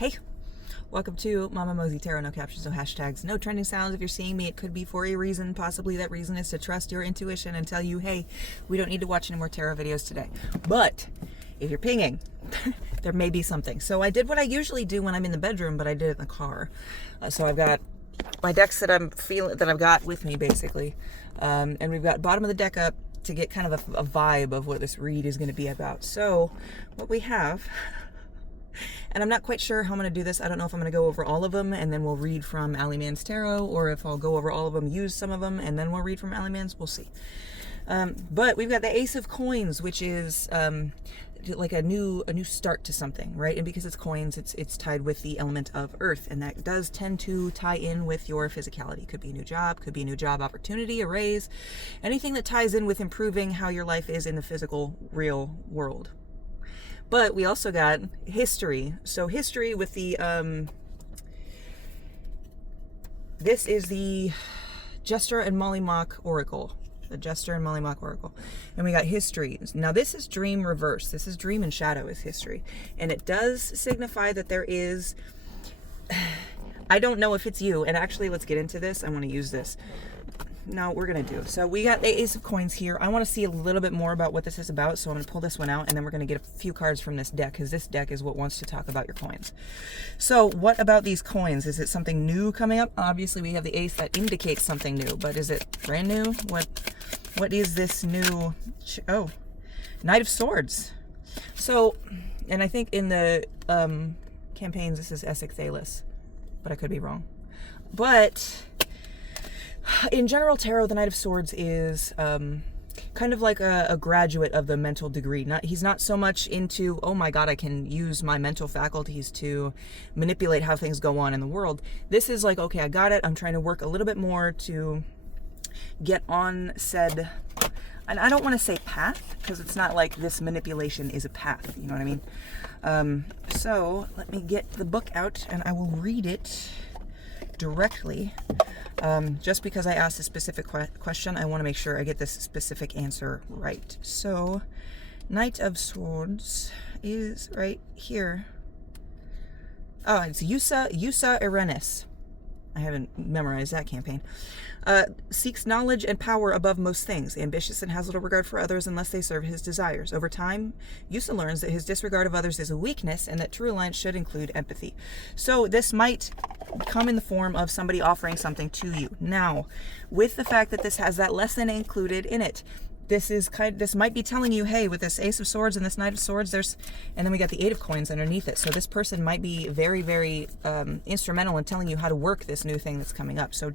Hey, welcome to Mama Mosey Tarot. No captions, no hashtags, no trending sounds. If you're seeing me, it could be for a reason. Possibly that reason is to trust your intuition and tell you, hey, we don't need to watch any more tarot videos today. But if you're pinging, there may be something. So I did what I usually do when I'm in the bedroom, but I did it in the car. So I've got my decks that I've got with me basically, and we've got bottom of the deck up to get kind of a vibe of what this read is going to be about. So what we have. And I'm not quite sure how I'm going to do this. I don't know if I'm going to go over all of them and then we'll read from Allie Mann's Tarot, or if I'll go over all of them, use some of them, and then we'll read from Allie Mann's. We'll see. But we've got the Ace of Coins, which is like a new start to something, right? And because it's coins, it's tied with the element of earth, and that does tend to tie in with your physicality. Could be a new job, could be a new job opportunity, a raise, anything that ties in with improving how your life is in the physical, real world. But we also got history. So history with the, this is the Jester and Mollymauk Oracle. The Jester and Mollymauk Oracle. And we got history. Now this is dream reverse. This is dream and shadow is history. And it does signify that there is, I don't know if it's you. And actually, let's get into this. I want to use this. No, we're going to do. So we got the Ace of Coins here. I want to see a little bit more about what this is about. So I'm going to pull this one out and then we're going to get a few cards from this deck, because this deck is what wants to talk about your coins. So what about these coins? Is it something new coming up? Obviously we have the Ace that indicates something new, but is it brand new? What is this new? Oh, Knight of Swords. So, and I think in the campaigns this is Essex Thalis, but I could be wrong. But in general tarot, the Knight of Swords is kind of like a graduate of the mental degree. He's not so much into, oh my god, I can use my mental faculties to manipulate how things go on in the world. This is like, okay, I got it. I'm trying to work a little bit more to get on said, and I don't want to say path, because it's not like this manipulation is a path, you know what I mean? So let me get the book out and I will read it directly. Just because I asked a specific question, I want to make sure I get this specific answer right. So, Knight of Swords is right here. Oh, it's Yusa Irenis. I haven't memorized that campaign. Seeks knowledge and power above most things, ambitious and has little regard for others unless they serve his desires. Over time, Yusa learns that his disregard of others is a weakness and that true alliance should include empathy. So this might come in the form of somebody offering something to you. Now, with the fact that this has that lesson included in it, this might be telling you, hey, with this Ace of Swords and this Knight of Swords, and then we got the Eight of Coins underneath it. So this person might be very, very instrumental in telling you how to work this new thing that's coming up. So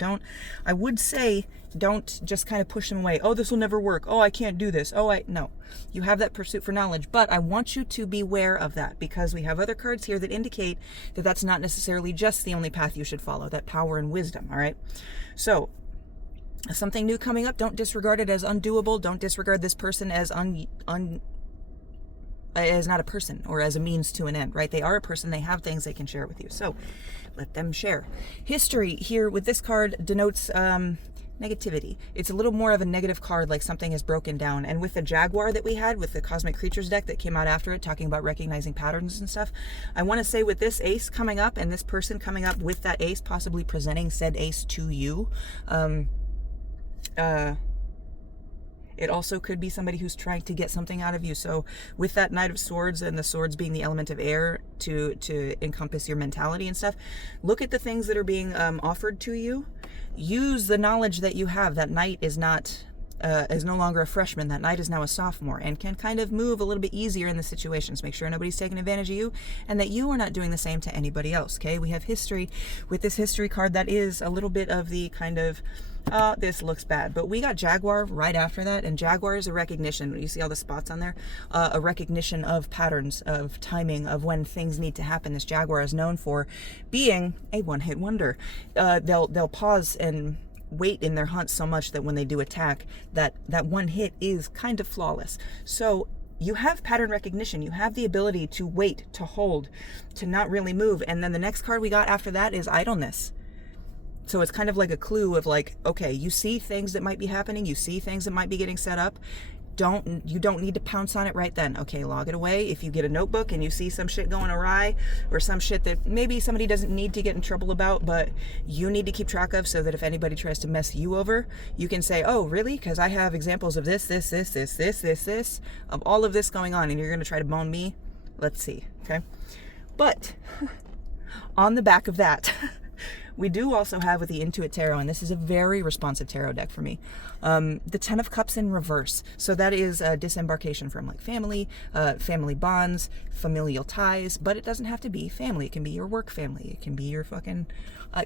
I would say, don't just kind of push them away. Oh, this will never work. Oh, I can't do this. No. You have that pursuit for knowledge, but I want you to beware of that, because we have other cards here that indicate that that's not necessarily just the only path you should follow, that power and wisdom, all right? So, something new coming up, don't disregard it as undoable. Don't disregard this person as as not a person or as a means to an end, right? They are a person. They have things they can share with you. So let them share. History here with this card denotes negativity. It's a little more of a negative card, like something is broken down. And with the Jaguar that we had with the Cosmic Creatures deck that came out after it, talking about recognizing patterns and stuff, I want to say with this Ace coming up and this person coming up with that Ace, possibly presenting said Ace to you, it also could be somebody who's trying to get something out of you. So with that Knight of Swords and the swords being the element of air to encompass your mentality and stuff, look at the things that are being offered to you. Use the knowledge that you have. That knight is no longer a freshman. That knight is now a sophomore and can kind of move a little bit easier in the situations. Make sure nobody's taking advantage of you and that you are not doing the same to anybody else, okay? We have history with this history card that is a little bit of the kind of, this looks bad. But we got Jaguar right after that, and Jaguar is a recognition. You see all the spots on there? A recognition of patterns, of timing, of when things need to happen. This Jaguar is known for being a one-hit wonder. They'll pause and wait in their hunt so much that when they do attack, that one hit is kind of flawless. So you have pattern recognition. You have the ability to wait, to hold, to not really move. And then the next card we got after that is idleness. So it's kind of like a clue of like, okay, you see things that might be happening, you see things that might be getting set up, You don't need to pounce on it right then. Okay, log it away. If you get a notebook and you see some shit going awry, or some shit that maybe somebody doesn't need to get in trouble about, but you need to keep track of, so that if anybody tries to mess you over, you can say, oh, really? Because I have examples of this, of all of this going on, and you're going to try to bone me? Let's see, okay? But on the back of that, we do also have with the Intuit Tarot, and this is a very responsive tarot deck for me, the Ten of Cups in reverse. So that is a disembarkation from like family, family bonds, familial ties, but it doesn't have to be family. It can be your work family. It can be your fucking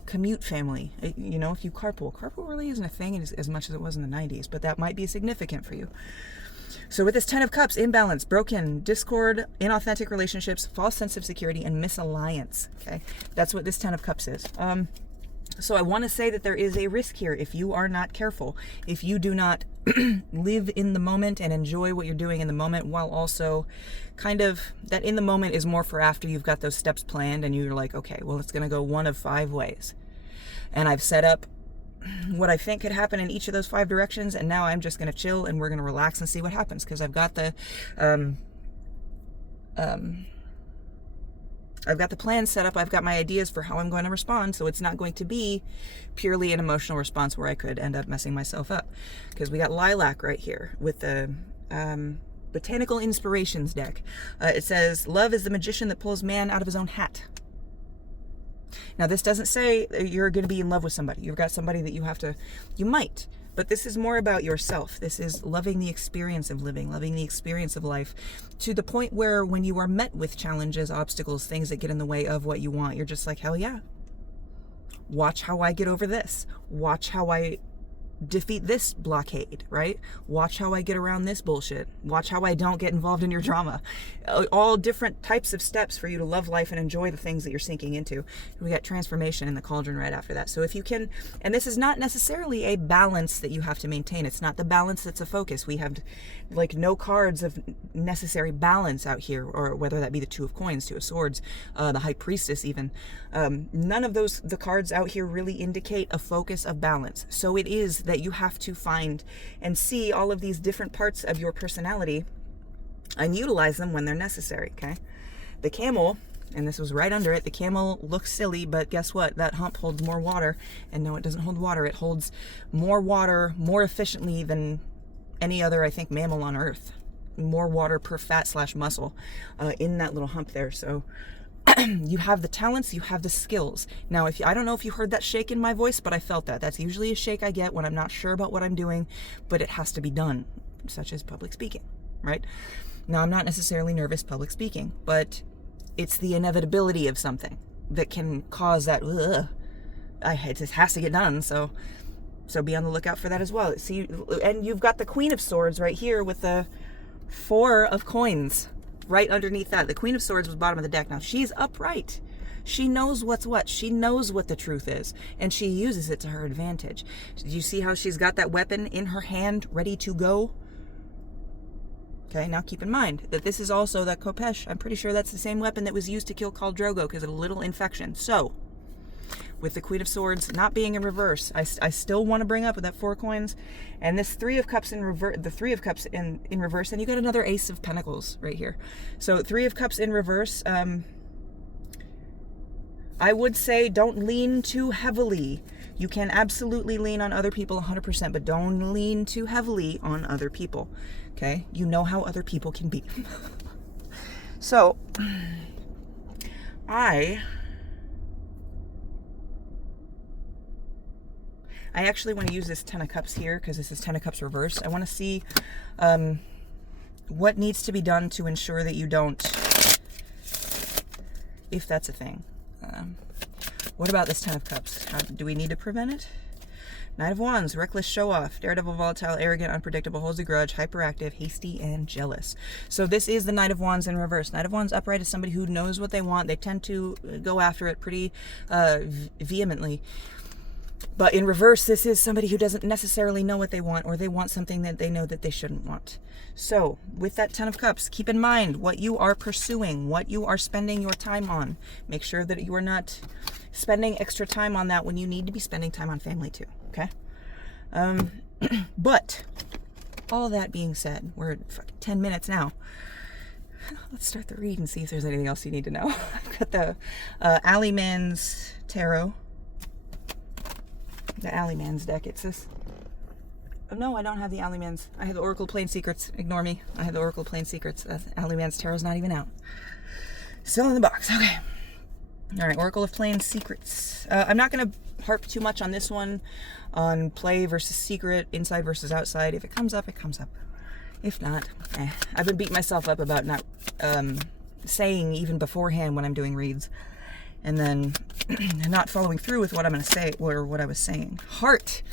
commute family. You know, if you carpool. Carpool really isn't a thing as much as it was in the 90s, but that might be significant for you. So with this Ten of Cups, imbalance, broken, discord, inauthentic relationships, false sense of security, and misalliance, okay? That's what this Ten of Cups is. So I want to say that there is a risk here if you are not careful, if you do not live in the moment and enjoy what you're doing in the moment, while also kind of, that in the moment is more for after you've got those steps planned and you're like, okay, well, it's going to go one of 5 ways. And I've set up what I think could happen in each of those 5 directions, and now I'm just going to chill and we're going to relax and see what happens, because I've got the plan set up. I've got my ideas for how I'm going to respond, so it's not going to be purely an emotional response where I could end up messing myself up, because we got Lilac right here with the Botanical Inspirations deck. It says, love is the magician that pulls man out of his own hat. Now, this doesn't say you're going to be in love with somebody. You've got somebody that you might, but this is more about yourself. This is loving the experience of living, loving the experience of life, to the point where when you are met with challenges, obstacles, things that get in the way of what you want, you're just like, hell yeah. Watch how I get over this. Watch how I defeat this blockade, right? Watch how I get around this bullshit. Watch how I don't get involved in your drama. All different types of steps for you to love life and enjoy the things that you're sinking into. We got transformation in the cauldron right after that. So if you can, and this is not necessarily a balance that you have to maintain. It's not the balance that's a focus. We have like no cards of necessary balance out here, or whether that be the Two of Coins, Two of Swords, the High Priestess even. None of the cards out here really indicate a focus of balance. So it is that you have to find and see all of these different parts of your personality and utilize them when they're necessary, okay? The camel, and this was right under it, the camel looks silly, but guess what? That hump holds more water. And no, it doesn't hold water. It holds more water more efficiently than any other, I think, mammal on Earth. More water per fat/muscle in that little hump there. So you have the talents, you have the skills. Now, I don't know if you heard that shake in my voice, but I felt that. That's usually a shake I get when I'm not sure about what I'm doing, but it has to be done, such as public speaking, right? Now, I'm not necessarily nervous public speaking, but it's the inevitability of something that can cause that, it just has to get done, so be on the lookout for that as well. See, and you've got the Queen of Swords right here with the 4 of Coins right underneath that. The Queen of Swords was bottom of the deck. Now, she's upright. She knows what's what. She knows what the truth is, and she uses it to her advantage. Do you see how she's got that weapon in her hand ready to go? Okay, now keep in mind that this is also that Kopesh. I'm pretty sure that's the same weapon that was used to kill Khal Drogo because of a little infection. So, with the Queen of Swords not being in reverse, I still want to bring up with that 4 coins, and this 3 of Cups in reverse, the 3 of Cups in reverse, and you got another Ace of Pentacles right here. So 3 of Cups in reverse. I would say don't lean too heavily. You can absolutely lean on other people 100%, but don't lean too heavily on other people. Okay, you know how other people can be. So I actually want to use this 10 of Cups here because this is 10 of Cups reversed. I want to see what needs to be done to ensure that you don't, if that's a thing. What about this 10 of Cups? Do we need to prevent it? Knight of Wands, reckless show-off, daredevil, volatile, arrogant, unpredictable, holds a grudge, hyperactive, hasty, and jealous. So this is the Knight of Wands in reverse. Knight of Wands upright is somebody who knows what they want. They tend to go after it pretty vehemently. But in reverse, this is somebody who doesn't necessarily know what they want, or they want something that they know that they shouldn't want. So with that 10 of Cups, keep in mind what you are pursuing, what you are spending your time on. Make sure that you are not spending extra time on that when you need to be spending time on family too, okay? But all that being said, we're at fucking 10 minutes now. Let's start the read and see if there's anything else you need to know. I've got the Alleyman's Tarot. The Alleyman's deck. It's this. Oh, no, I don't have the Alleyman's. I have the Oracle Plain Secrets. Ignore me. I have the Oracle Plain Secrets. Alleyman's Tarot's not even out. Still in the box. Okay. All right, Oracle of Plain Secrets. I'm not going to harp too much on this one, on play versus secret, inside versus outside. If it comes up, it comes up. If not, I've been beating myself up about not saying even beforehand when I'm doing reads, and then not following through with what I'm going to say or what I was saying. Heart.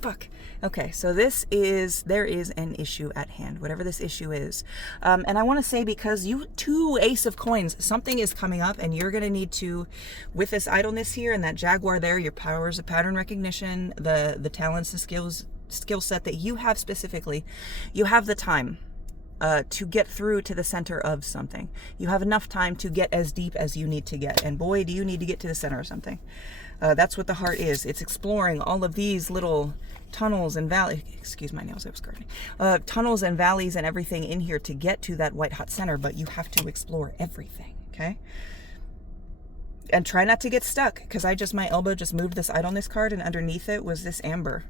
Fuck. Okay, so there is an issue at hand, whatever this issue is. And I want to say, because you two Ace of Coins, something is coming up, and you're going to need to, with this idleness here and that Jaguar there, your powers of pattern recognition, the talents and skill set that you have specifically, you have the time to get through to the center of something. You have enough time to get as deep as you need to get, and boy, do you need to get to the center of something. That's what the heart is. It's exploring all of these little tunnels and valleys. Excuse my nails, I was gardening. Tunnels and valleys and everything in here to get to that white hot center, but you have to explore everything, okay? And try not to get stuck, because my elbow just moved this idleness card, and underneath it was this amber.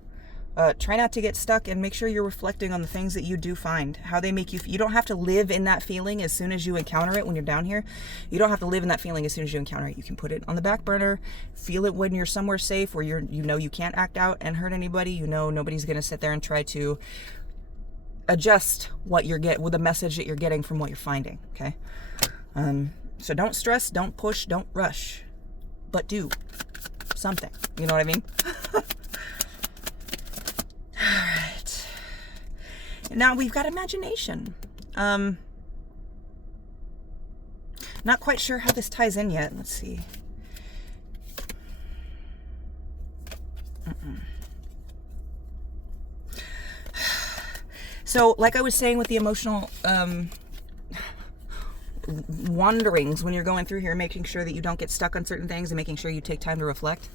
Try not to get stuck, and make sure you're reflecting on the things that you do find, how they make you. You don't have to live in that feeling as soon as you encounter it when you're down here. You don't have to live in that feeling as soon as you encounter it. You can put it on the back burner, feel it when you're somewhere safe where you know you can't act out and hurt anybody. You know nobody's going to sit there and try to adjust what you're with the message that you're getting from what you're finding. Okay, so don't stress, don't push, don't rush, but do something. You know what I mean? Alright. Now we've got imagination. Not quite sure how this ties in yet. Let's see. So, like I was saying with the emotional wanderings when you're going through here, making sure that you don't get stuck on certain things and making sure you take time to reflect.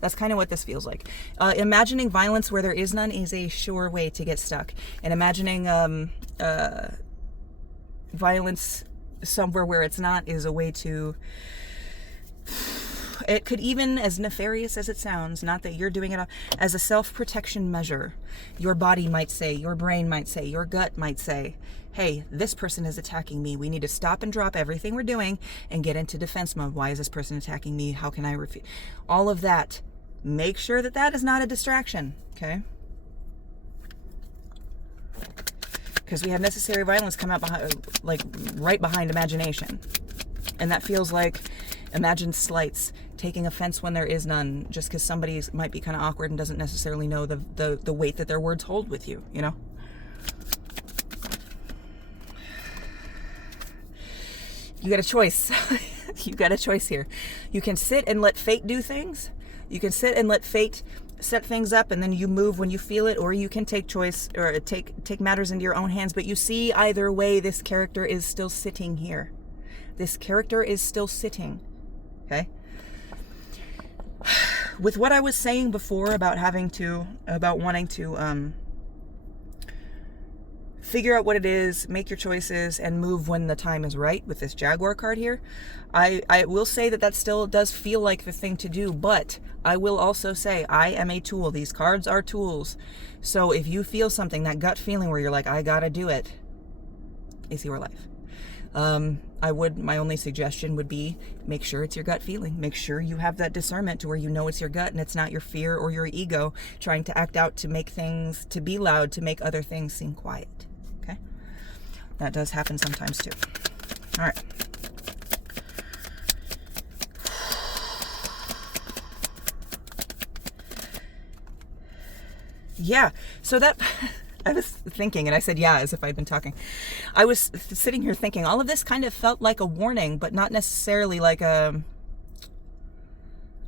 That's kind of what this feels like. Imagining violence where there is none is a sure way to get stuck. And imagining violence somewhere where it's not is a way to... It could even, as nefarious as it sounds, not that you're doing it as a self-protection measure, your body might say, your brain might say, your gut might say, hey, this person is attacking me. We need to stop and drop everything we're doing and get into defense mode. Why is this person attacking me? How can I refuse? All of that. Make sure that that is not a distraction, okay? Because we have necessary violence come out behind, like right behind imagination. And that feels like imagined slights, taking offense when there is none, just because somebody might be kind of awkward and doesn't necessarily know the weight that their words hold with you, you know? You got a choice. You got a choice here. You can sit and let fate do things. You can sit and let fate set things up, and then you move when you feel it, or you can take choice or take matters into your own hands. But you see, either way, this character is still sitting here. This character is still sitting. Okay? With what I was saying before about wanting to figure out what it is, make your choices, and move when the time is right with this Jaguar card here, I will say that still does feel like the thing to do, but I will also say I am a tool. These cards are tools. So if you feel something, that gut feeling where you're like, I gotta do it, it's your life. My only suggestion would be, make sure it's your gut feeling. Make sure you have that discernment to where you know it's your gut and it's not your fear or your ego trying to act out to make things, to be loud, to make other things seem quiet. Okay? That does happen sometimes too. All right. Yeah, so that... I was thinking, and I said yeah as if I'd been talking. I was sitting here thinking, all of this kind of felt like a warning, but not necessarily like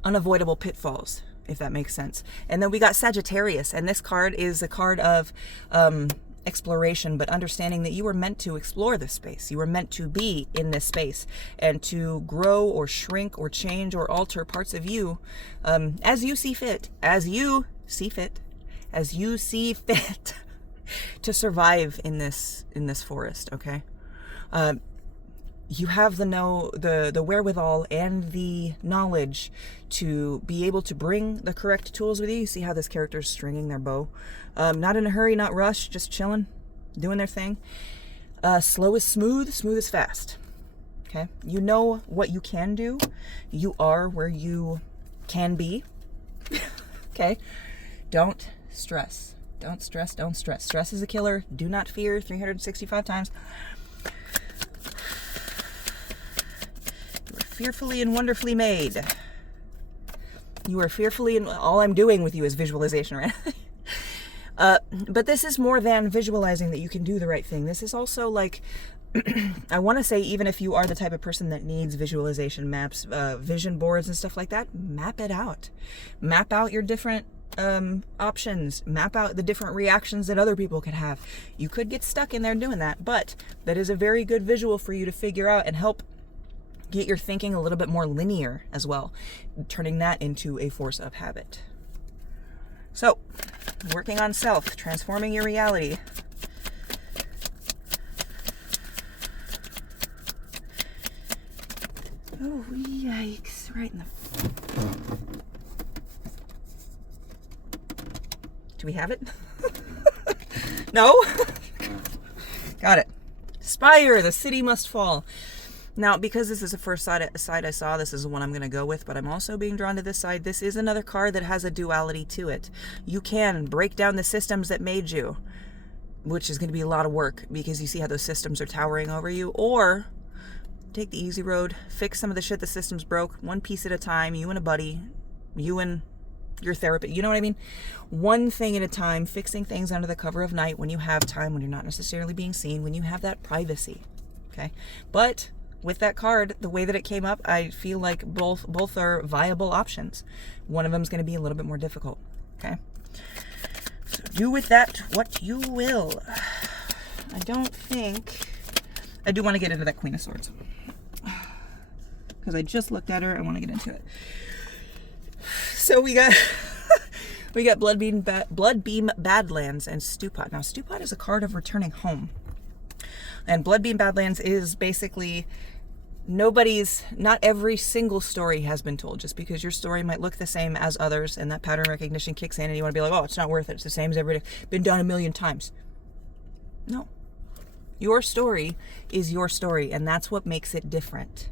unavoidable pitfalls, if that makes sense. And then we got Sagittarius, and this card is a card of exploration, but understanding that you were meant to explore this space. You were meant to be in this space and to grow or shrink or change or alter parts of you as you see fit. As you see fit. As you see fit. to survive in this forest, okay? You have the wherewithal and the knowledge to be able to bring the correct tools with you. You see how this character's stringing their bow. Not in a hurry, not rush, just chilling, doing their thing. Slow is smooth, smooth is fast. Okay? You know what you can do. You are where you can be. Okay? Don't stress. Don't stress, don't stress. Stress is a killer. Do not fear 365 times. You are fearfully and wonderfully made. You are fearfully, and all I'm doing with you is visualization, right? But this is more than visualizing that you can do the right thing. This is also like, I want to say, even if you are the type of person that needs visualization maps, vision boards and stuff like that, map it out. Map out your different options. Map out the different reactions that other people could have. You could get stuck in there doing that, but that is a very good visual for you to figure out and help get your thinking a little bit more linear as well, turning that into a force of habit. So, working on self, transforming your reality. Oh, yikes, right in the... Do we have it? No? Got it. Spire, the city must fall. Now, because this is the first side I saw, this is the one I'm going to go with, but I'm also being drawn to this side. This is another card that has a duality to it. You can break down the systems that made you, which is going to be a lot of work because you see how those systems are towering over you, or take the easy road, fix some of the shit the systems broke, one piece at a time, you and a buddy, you and your therapist, you know what I mean? One thing at a time, fixing things under the cover of night when you have time, when you're not necessarily being seen, when you have that privacy, okay? But with that card, the way that it came up, I feel like both are viable options. One of them is going to be a little bit more difficult, okay? So do with that what you will. I don't think... I do want to get into that Queen of Swords. Because I just looked at her, I want to get into it. So we got Bloodbeam Badlands and Stewpot. Now Stewpot is a card of returning home. And Bloodbeam Badlands is basically not every single story has been told. Just because your story might look the same as others and that pattern recognition kicks in and you want to be like, oh, it's not worth it. It's the same as everybody. Been done a million times. No. Your story is your story, and that's what makes it different.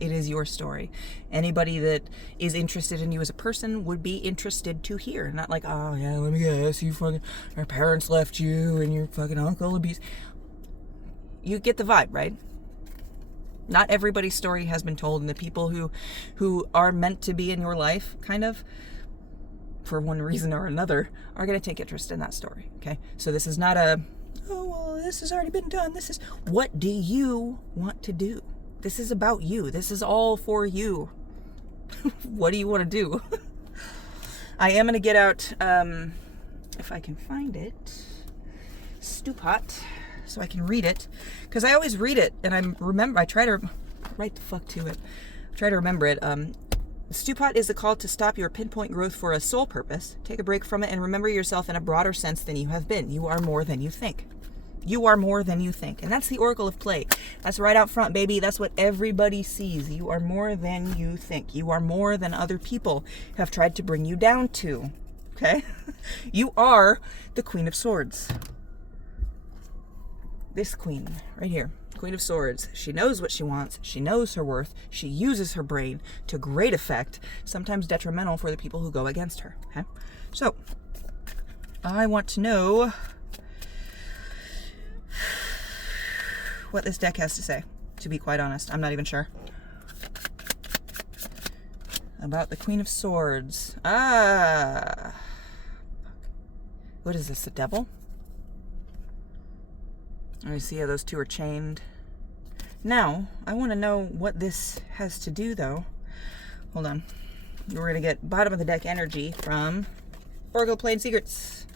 It is your story. Anybody that is interested in you as a person would be interested to hear. Not like, oh yeah, let me guess, your parents left you and your fucking uncle abused. You get the vibe, right? Not everybody's story has been told, and the people who are meant to be in your life, kind of, for one reason or another, are going to take interest in that story, okay? So this is not a, oh, well, this has already been done. This is, what do you want to do? This is about you. This is all for you. What do you want to do? I am going to get out, if I can find it, Stewpot, so I can read it. Because I always read it, and I try to write the fuck to it. Try to remember it. Stewpot is a call to stop your pinpoint growth for a sole purpose. Take a break from it and remember yourself in a broader sense than you have been. You are more than you think. You are more than you think. And that's the Oracle of Play. That's right out front, baby. That's what everybody sees. You are more than you think. You are more than other people have tried to bring you down to. Okay? You are the Queen of Swords. This queen, right here. Queen of Swords. She knows what she wants. She knows her worth. She uses her brain to great effect, sometimes detrimental for the people who go against her. Okay? So, I want to know what this deck has to say, to be quite honest. I'm not even sure. About the Queen of Swords. Ah. What is this, the devil? I see how those two are chained. Now, I want to know what this has to do, though. Hold on. We're going to get bottom of the deck energy from Oracle Play and Secrets.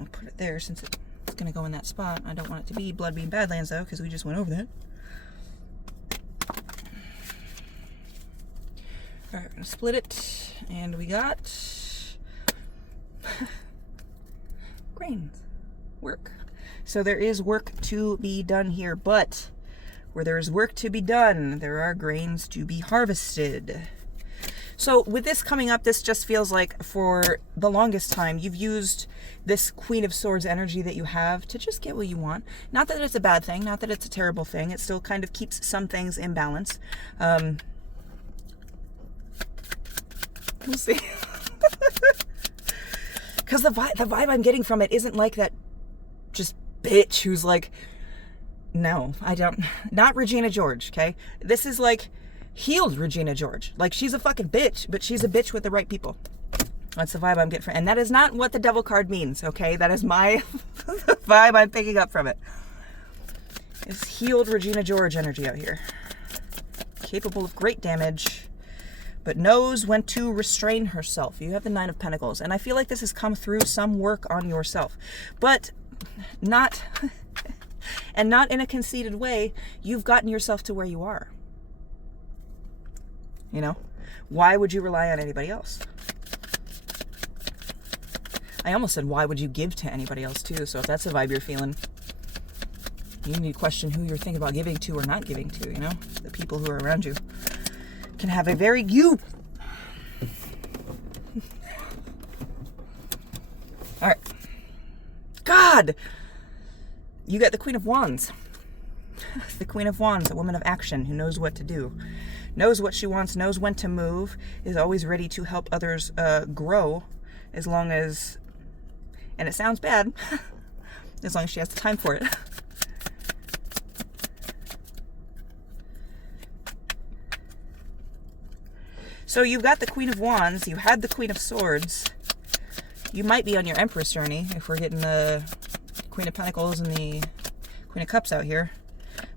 I'll put it there since it's going to go in that spot. I don't want it to be Bloodbeam Badlands, though, because we just went over that. Alright, we're going to split it. And we got grains, work. So there is work to be done here, but where there is work to be done, there are grains to be harvested. So with this coming up, this just feels like for the longest time, you've used this Queen of Swords energy that you have to just get what you want. Not that it's a bad thing, not that it's a terrible thing. It still kind of keeps some things in balance. We'll see. Because the vibe I'm getting from it isn't like that just bitch who's like, no, I don't, not Regina George, okay? This is like healed Regina George. Like, she's a fucking bitch, but she's a bitch with the right people. That's the vibe I'm getting from, and that is not what the devil card means, okay? That is my vibe I'm picking up from it. It's healed Regina George energy out here. Capable of great damage, but knows when to restrain herself. You have the Nine of Pentacles, and I feel like this has come through some work on yourself, but not, and not in a conceited way. You've gotten yourself to where you are. You know, why would you rely on anybody else? I almost said, why would you give to anybody else too? So if that's the vibe you're feeling, you need to question who you're thinking about giving to or not giving to, you know? The people who are around you can have a very All right. God! You got the Queen of Wands. The Queen of Wands, a woman of action who knows what to do. Knows what she wants, knows when to move, is always ready to help others grow, as long as, and it sounds bad, as long as she has the time for it. So you've got the Queen of Wands, you had the Queen of Swords, you might be on your Empress journey, if we're getting the Queen of Pentacles and the Queen of Cups out here.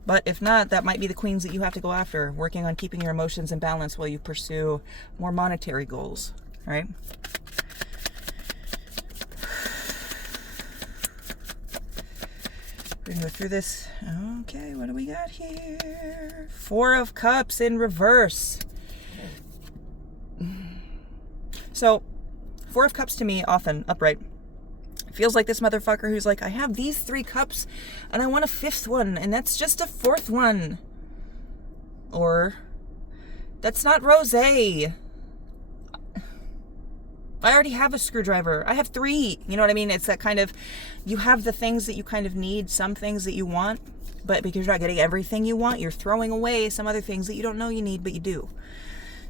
But if not, that might be the queens that you have to go after, working on keeping your emotions in balance while you pursue more monetary goals, right? We're going to go through this. Okay, what do we got here? Four of Cups in reverse. So, Four of Cups to me, often, upright, feels like this motherfucker who's like, I have these 3 cups and I want a 5th one, and that's just a 4th one. Or, that's not rosé. I already have a screwdriver. I have 3. You know what I mean? It's that kind of, you have the things that you kind of need, some things that you want, but because you're not getting everything you want, you're throwing away some other things that you don't know you need, but you do.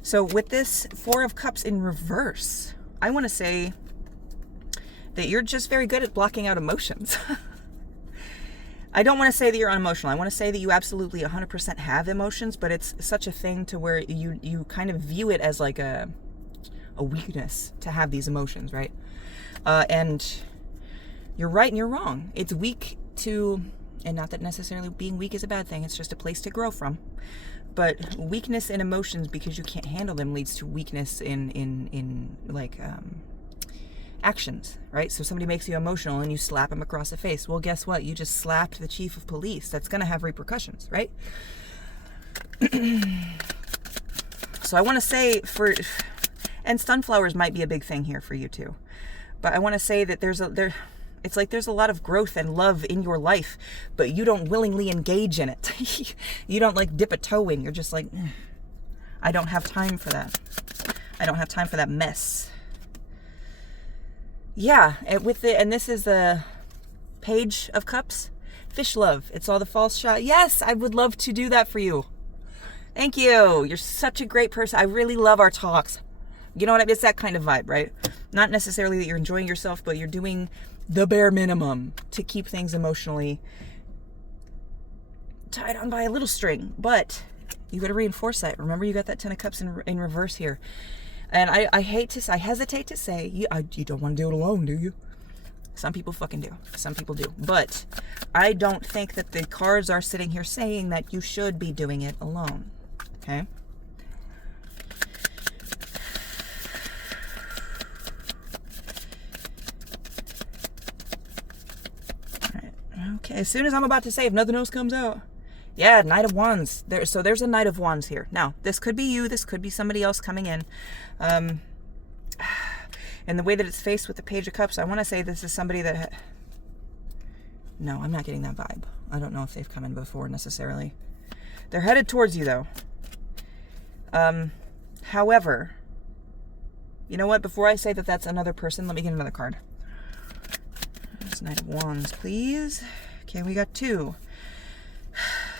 So with this Four of Cups in reverse, I want to say that you're just very good at blocking out emotions. I don't want to say that you're unemotional. I want to say that you absolutely 100% have emotions, but it's such a thing to where you kind of view it as like a weakness to have these emotions, right? And you're right and you're wrong. It's weak to, and not that necessarily being weak is a bad thing, it's just a place to grow from. But weakness in emotions because you can't handle them leads to weakness in like, actions, right? So somebody makes you emotional and you slap them across the face. Well, guess what? You just slapped the chief of police. That's going to have repercussions, right? So I want to say and sunflowers might be a big thing here for you too. But I want to say that it's like there's a lot of growth and love in your life, but you don't willingly engage in it. You don't like dip a toe in. You're just like, I don't have time for that. I don't have time for that mess. Yeah, and this is the Page of Cups. Fish love. It's all the false shot. Yes, I would love to do that for you. Thank you. You're such a great person. I really love our talks. You know what I mean? It's that kind of vibe, right? Not necessarily that you're enjoying yourself, but you're doing the bare minimum to keep things emotionally tied on by a little string. But you got to reinforce that. Remember, you got that Ten of Cups in reverse here. And I hesitate to say, you don't want to do it alone, do you? Some people fucking do. Some people do. But I don't think that the cards are sitting here saying that you should be doing it alone. Okay? Alright. Okay, as soon as I'm about to say, if nothing else comes out. Yeah, Knight of Wands. So there's a Knight of Wands here. Now, this could be you. This could be somebody else coming in. And the way that it's faced with the Page of Cups, I want to say this is somebody that... No, I'm not getting that vibe. I don't know if they've come in before necessarily. They're headed towards you, though. However, you know what? Before I say that that's another person, let me get another card. It's Knight of Wands, please. Okay, we got 2.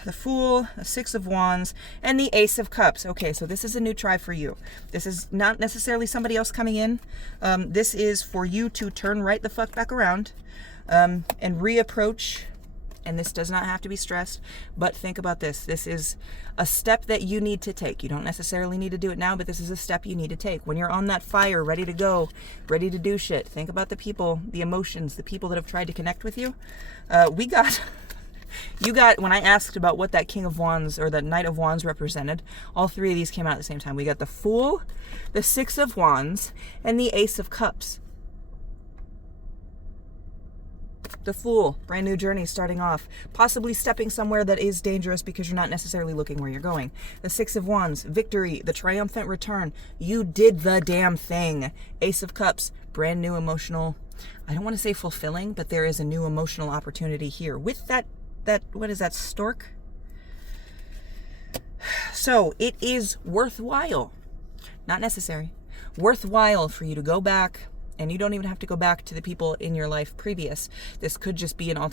The Fool, the 6 of Wands, and the Ace of Cups. Okay, so this is a new try for you. This is not necessarily somebody else coming in. This is for you to turn right the fuck back around and reapproach. And this does not have to be stressed, but think about this. This is a step that you need to take. You don't necessarily need to do it now, but this is a step you need to take. When you're on that fire, ready to go, ready to do shit, think about the people, the emotions, the people that have tried to connect with you. You got, when I asked about what that King of Wands or the Knight of Wands represented, all 3 of these came out at the same time. We got the Fool, the 6 of Wands, and the Ace of Cups. The Fool, brand new journey starting off, possibly stepping somewhere that is dangerous because you're not necessarily looking where you're going. The 6 of Wands, victory, the triumphant return. You did the damn thing. Ace of Cups, brand new emotional, I don't want to say fulfilling, but there is a new emotional opportunity here with that what is that, stork? So it is worthwhile, not necessary, worthwhile for you to go back. And you don't even have to go back to the people in your life previous. This could just be an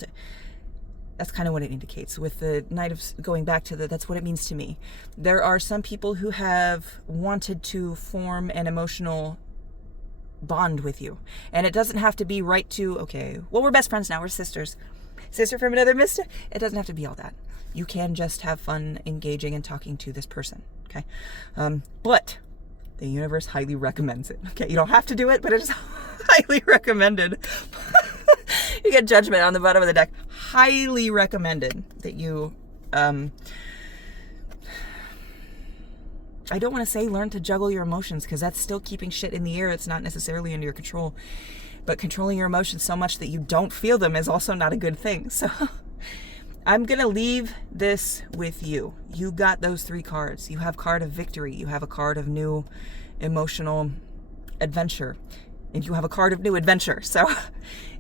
that's kind of what it indicates with the Knight of going back to that's what it means to me. There are some people who have wanted to form an emotional bond with you. And it doesn't have to be right to, okay, well, we're best friends now, we're sisters. Sister from another mister. It doesn't have to be all that. You can just have fun engaging and talking to this person, okay? But the universe highly recommends it. Okay, you don't have to do it, but it is highly recommended. You get Judgment on the bottom of the deck. Highly recommended that you, I don't want to say learn to juggle your emotions because that's still keeping shit in the air. It's not necessarily under your control. But controlling your emotions so much that you don't feel them is also not a good thing. So I'm going to leave this with you. You got those 3 cards. You have card of victory. You have a card of new emotional adventure. And you have a card of new adventure. So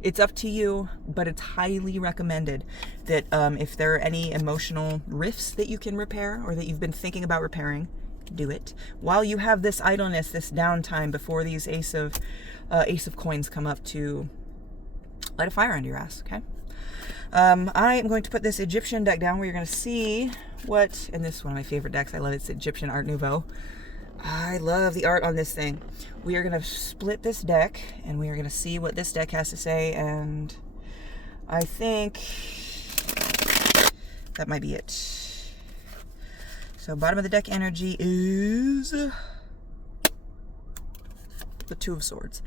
it's up to you, but it's highly recommended that if there are any emotional rifts that you can repair or that you've been thinking about repairing, do it. While you have this idleness, this downtime before these Ace of Coins come up to light a fire under your ass, okay? I am going to put this Egyptian deck down where you're going to see what, and this is one of my favorite decks. I love it. It's Egyptian Art Nouveau. I love the art on this thing. We are going to split this deck, and we are going to see what this deck has to say, and I think that might be it. So bottom of the deck energy is the 2 of Swords.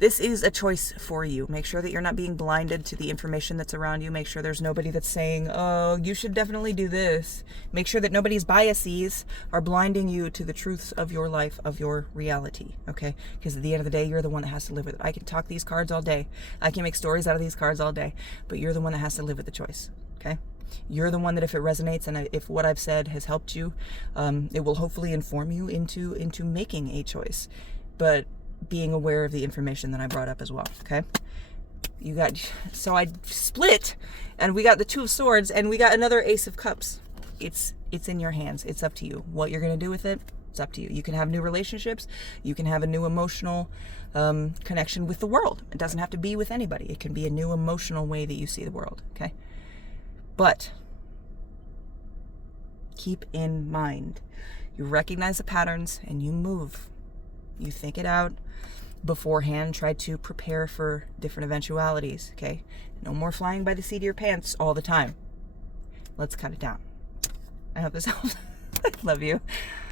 This is a choice for you. Make sure that you're not being blinded to the information that's around you. Make sure there's nobody that's saying, oh, you should definitely do this. Make sure that nobody's biases are blinding you to the truths of your life, of your reality, okay? Because at the end of the day, you're the one that has to live with it. I can talk these cards all day. I can make stories out of these cards all day, but you're the one that has to live with the choice, okay? You're the one that if it resonates and if what I've said has helped you, it will hopefully inform you into making a choice. But being aware of the information that I brought up as well, okay? You got, so I split, and we got the 2 of Swords, and we got another Ace of Cups. It's in your hands. It's up to you. What you're going to do with it, it's up to you. You can have new relationships. You can have a new emotional connection with the world. It doesn't have to be with anybody. It can be a new emotional way that you see the world, okay? But keep in mind, you recognize the patterns and you move. You think it out beforehand. Try to prepare for different eventualities, okay? No more flying by the seat of your pants all the time. Let's cut it down. I hope this helps. I love you.